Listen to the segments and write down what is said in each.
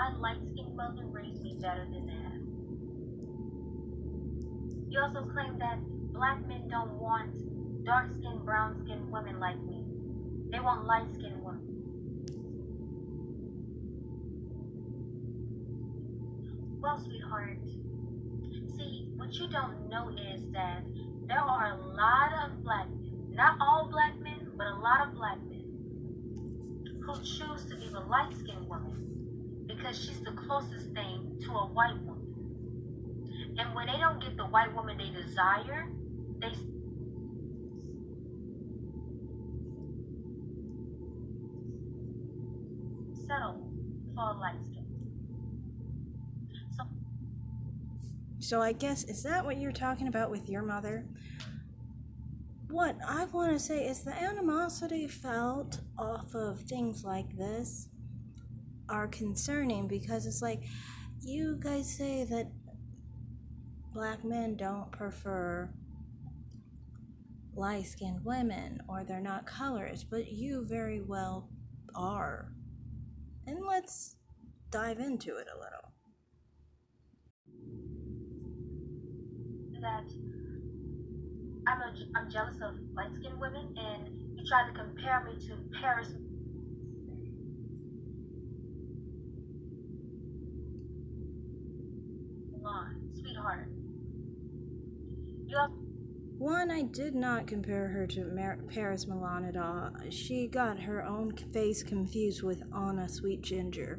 my light-skinned women raised me better than that. You also claim that black men don't want dark-skinned, brown-skinned women like me. They want light-skinned women. Well, sweetheart, see, what you don't know is that there are a lot of black men, not all black men, but a lot of black men, who choose to be the light-skinned woman because she's the closest thing to a white woman. And when they don't get the white woman they desire, they settle for a light skin. So I guess, is that what you're talking about with your mother? What I want to say is the animosity felt off of things like this are concerning, because it's like, you guys say that black men don't prefer light-skinned women or they're not colorist, but you very well are. And let's dive into it a little. That I'm jealous of light-skinned women, and you try to compare me to Paris. Sweetheart. One, I did not compare her to Paris Milan at all. She got her own face confused with Anna Sweet Ginger,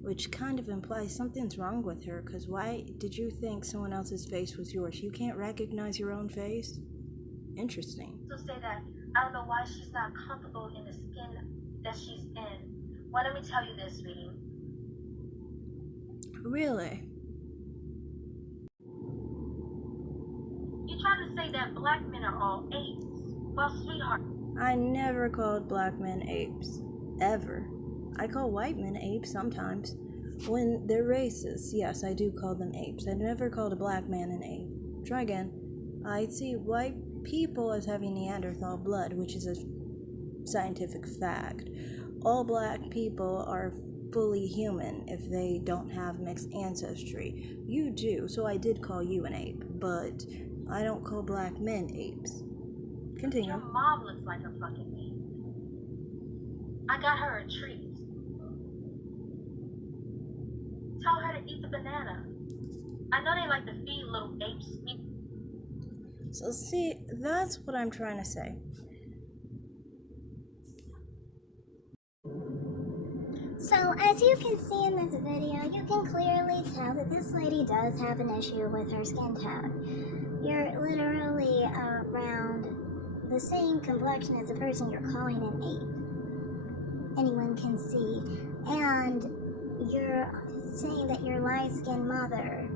which kind of implies something's wrong with her, because why did you think someone else's face was yours? You can't recognize your own face? Interesting. So say that I don't know why she's not comfortable in the skin that she's in. Well, let me tell you this, sweetie. Really? You try to say that black men are all apes. Well, sweetheart, I never called black men apes. Ever. I call white men apes sometimes. When they're racist, yes, I do call them apes. I never called a black man an ape. Try again. I see white people as having Neanderthal blood, which is a scientific fact. All black people are fully human if they don't have mixed ancestry. You do, so I did call you an ape, but I don't call black men apes. Continue. Your mom looks like a fucking ape. I got her a treat. Tell her to eat the banana. I know they like to feed little apes. So see, that's what I'm trying to say. So, as you can see in this video, you can clearly tell that this lady does have an issue with her skin tone. You're literally around the same complexion as the person you're calling an ape. Anyone can see. And you're saying that your light-skinned mother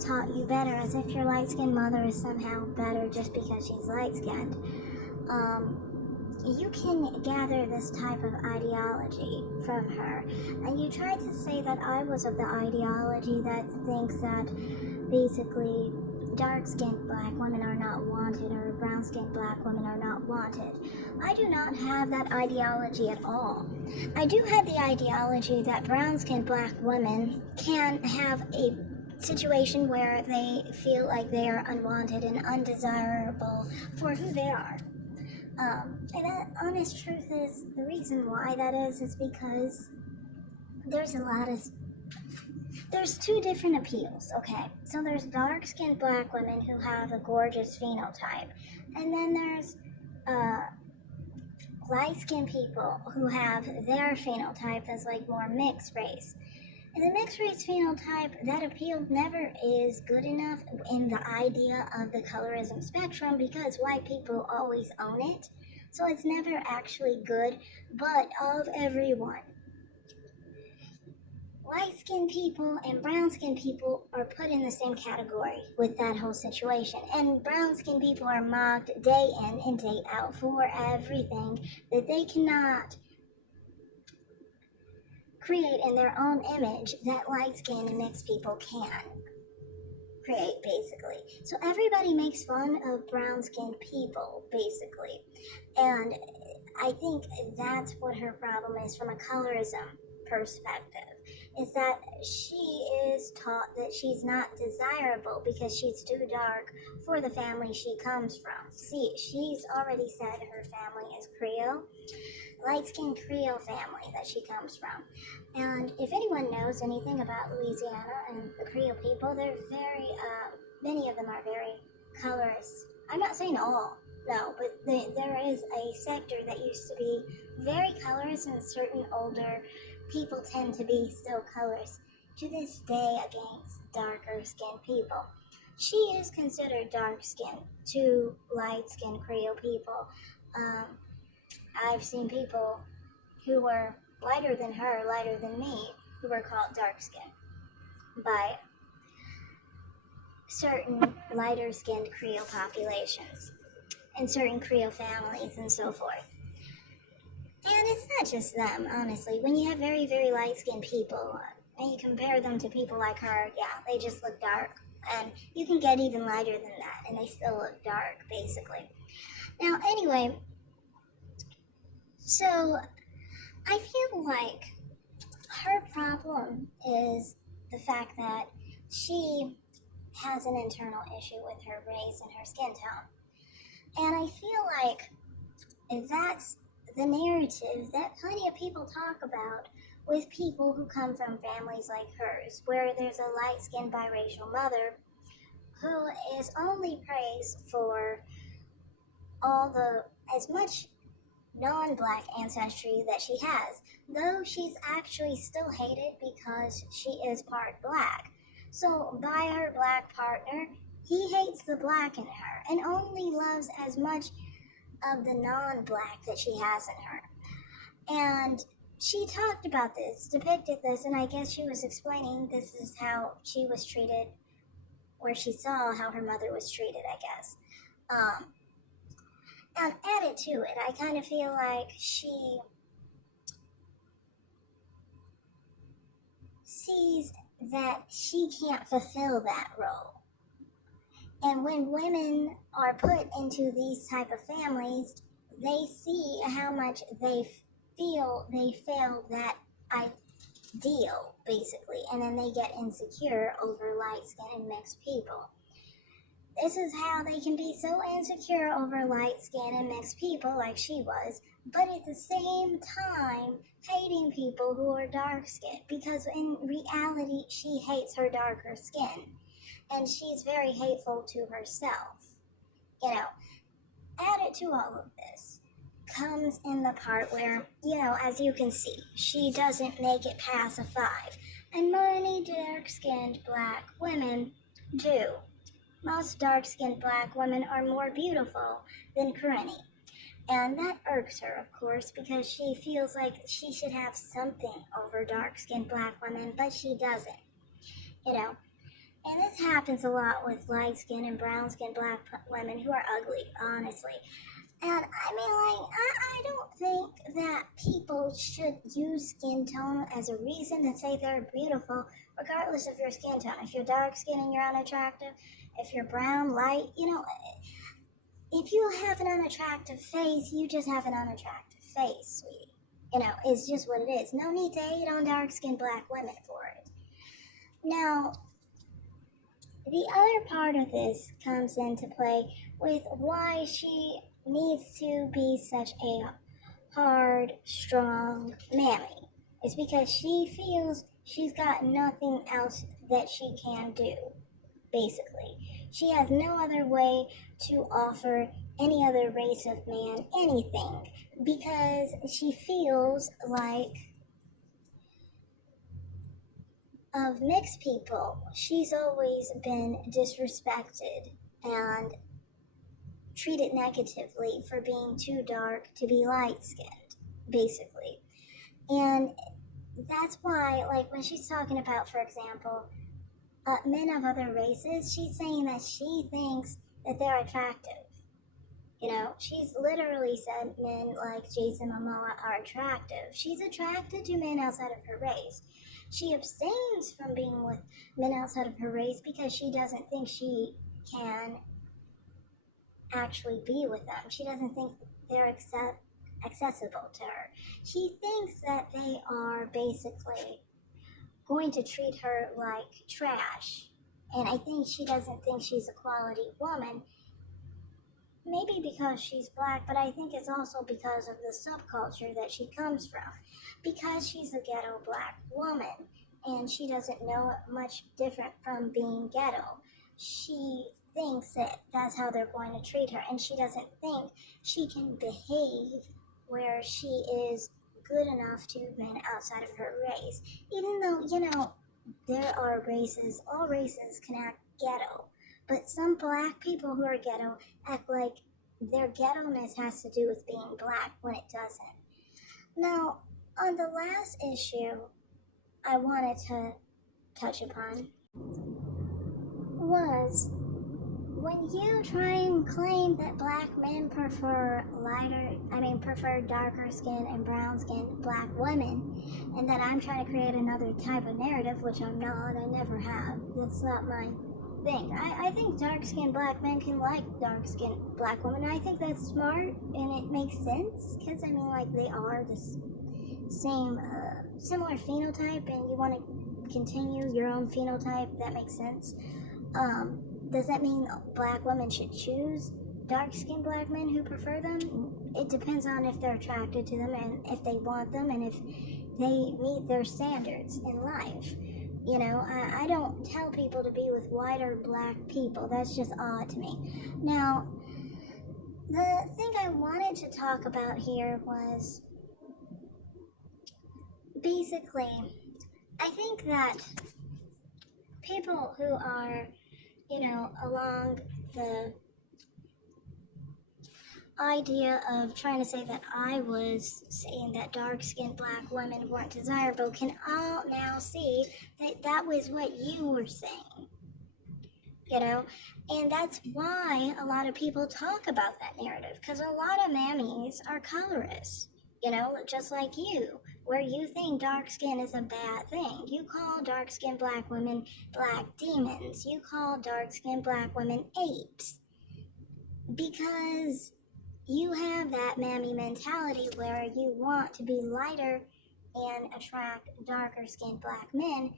taught you better, as if your light-skinned mother is somehow better just because she's light-skinned. You can gather this type of ideology from her, and you tried to say that I was of the ideology that thinks that basically dark-skinned black women are not wanted, or brown-skinned black women are not wanted. I do not have that ideology at all. I do have the ideology that brown-skinned black women can have a situation where they feel like they are unwanted and undesirable for who they are. And the honest truth is, the reason why that is because there's two different appeals, okay? So there's dark-skinned black women who have a gorgeous phenotype, and then there's light-skinned people who have their phenotype as like more mixed race. And the mixed race phenotype, that appeal never is good enough in the idea of the colorism spectrum, because white people always own it. So it's never actually good, but of everyone. Light-skinned people and brown-skinned people are put in the same category with that whole situation. And brown-skinned people are mocked day in and day out for everything that they cannot create in their own image that light-skinned and mixed people can create, basically. So everybody makes fun of brown-skinned people, basically. And I think that's what her problem is from a colorism perspective is that she is taught that she's not desirable because she's too dark for the family she comes from. See, she's already said her family is Creole, light-skinned Creole family that she comes from. And if anyone knows anything about Louisiana and the Creole people, they're very, many of them are very colorist. I'm not saying all, no, but there is a sector that used to be very colorist, and certain older people tend to be still colorist to this day against darker skinned people. She is considered dark skinned to light skinned Creole people. Um, I've seen people who were lighter than her, lighter than me, who were called dark skinned by certain lighter skinned Creole populations and certain Creole families and so forth. And it's not just them, honestly. When you have very, very light skinned people and you compare them to people like her, yeah, they just look dark. And you can get even lighter than that, and they still look dark, basically. Now, anyway, so I feel like her problem is the fact that she has an internal issue with her race and her skin tone. And I feel like that's the narrative that plenty of people talk about with people who come from families like hers, where there's a light-skinned biracial mother who is only praised for as much non-black ancestry that she has, though she's actually still hated because she is part black. So by her black partner, he hates the black in her and only loves as much of the non-black that she has in her. And she talked about this, depicted this, and I guess she was explaining this is how she was treated, where she saw how her mother was treated, I guess. And added to it, I kind of feel like she sees that she can't fulfill that role. And when women are put into these type of families, they see how much they feel they fail that ideal, basically, and then they get insecure over light skin and mixed people. This is how they can be so insecure over light skin and mixed people like she was, but at the same time hating people who are dark skinned, because in reality she hates her darker skin and she's very hateful to herself. You know, added to all of this comes in the part where, as you can see, she doesn't make it past a 5, and many dark skinned black women do. Most dark-skinned black women are more beautiful than Karenni. And that irks her, of course, because she feels like she should have something over dark-skinned black women, but she doesn't. And this happens a lot with light-skinned and brown-skinned black women who are ugly, honestly. And I mean, I don't think that people should use skin tone as a reason to say they're beautiful, regardless of your skin tone. If you're dark-skinned and you're unattractive, if you're brown, light, if you have an unattractive face, you just have an unattractive face, sweetie. It's just what it is. No need to hate on dark-skinned black women for it. Now, the other part of this comes into play with why she needs to be such a hard, strong mammy. It's because she feels she's got nothing else that she can do, basically. She has no other way to offer any other race of man anything, because she feels like of mixed people, she's always been disrespected and treated negatively for being too dark to be light-skinned, basically. And that's why, like, when she's talking about, for example, men of other races, she's saying that she thinks that they're attractive. She's literally said men like Jason Momoa are attractive. She's attracted to men outside of her race. She abstains from being with men outside of her race because she doesn't think she can actually be with them. She doesn't think they're accessible to her. She thinks that they are basically basically going to treat her like trash. And I think she doesn't think she's a quality woman. Maybe because she's black, but I think it's also because of the subculture that she comes from. Because she's a ghetto black woman and she doesn't know much different from being ghetto, she thinks that that's how they're going to treat her, and she doesn't think she can behave where she is good enough to men outside of her race. Even though, there are races, all races can act ghetto, but some black people who are ghetto act like their ghetto-ness has to do with being black when it doesn't. Now, on the last issue I wanted to touch upon was when you try and claim that black men prefer darker skin and brown skinned black women, and that I'm trying to create another type of narrative, which I'm not, I never have. That's not my thing. I think dark skinned black men can like dark skinned black women. I think that's smart and it makes sense because they are the same, similar phenotype, and you want to continue your own phenotype. That makes sense. Does that mean black women should choose dark-skinned black men who prefer them? It depends on if they're attracted to them and if they want them and if they meet their standards in life. I don't tell people to be with whiter black people. That's just odd to me. Now, the thing I wanted to talk about here was basically, I think that people who are along the idea of trying to say that I was saying that dark-skinned black women weren't desirable can all now see that that was what you were saying, and that's why a lot of people talk about that narrative, because a lot of mammies are colorists, just like you, where you think dark skin is a bad thing. You call dark-skinned black women black demons. You call dark-skinned black women apes because you have that mammy mentality where you want to be lighter and attract darker skinned black men,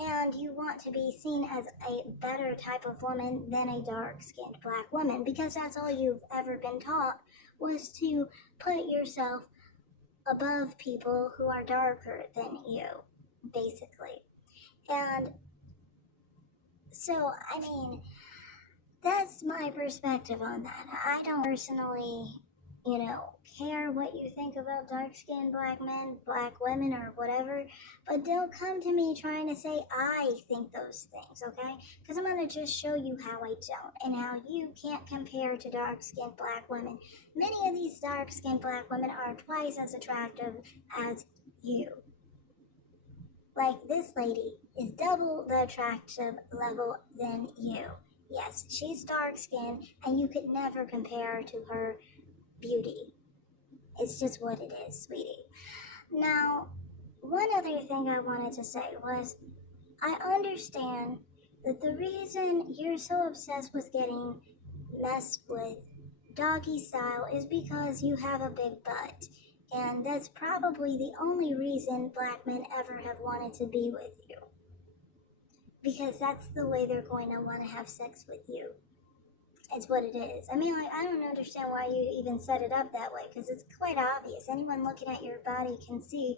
and you want to be seen as a better type of woman than a dark skinned black woman, because that's all you've ever been taught, was to put yourself above people who are darker than you, basically. And so, that's my perspective on that. I don't personally, care what you think about dark-skinned black men, black women, or whatever, but don't come to me trying to say I think those things, okay? Because I'm going to just show you how I don't, and how you can't compare to dark-skinned black women. Many of these dark-skinned black women are twice as attractive as you. Like, this lady is double the attractive level than you. Yes, she's dark-skinned, and you could never compare to her beauty. It's just what it is, sweetie. Now, one other thing I wanted to say was, I understand that the reason you're so obsessed with getting messed with doggy style is because you have a big butt. And that's probably the only reason black men ever have wanted to be with you. Because that's the way they're going to want to have sex with you. It's what it is. I don't understand why you even set it up that way, because it's quite obvious. Anyone looking at your body can see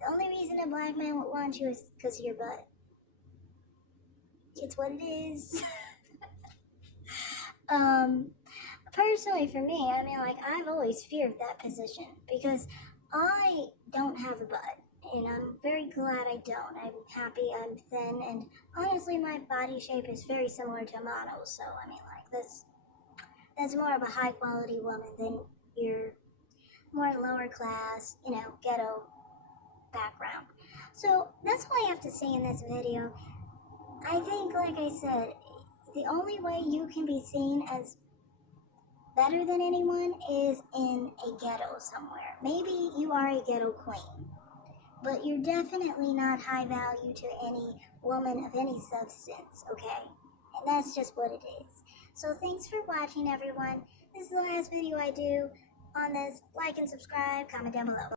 the only reason a black man would want you is because of your butt. It's what it is. Personally for me, I've always feared that position, because I don't have a butt, and I'm very glad I don't. I'm happy I'm thin, and honestly, my body shape is very similar to Mono's, so that's more of a high quality woman than your more lower class, ghetto background. So that's all I have to say in this video. I think, like I said, the only way you can be seen as better than anyone is in a ghetto somewhere. Maybe you are a ghetto queen, but you're definitely not high value to any woman of any substance, okay? And that's just what it is. So thanks for watching, everyone. This is the last video I do on this. Like and subscribe, comment down below.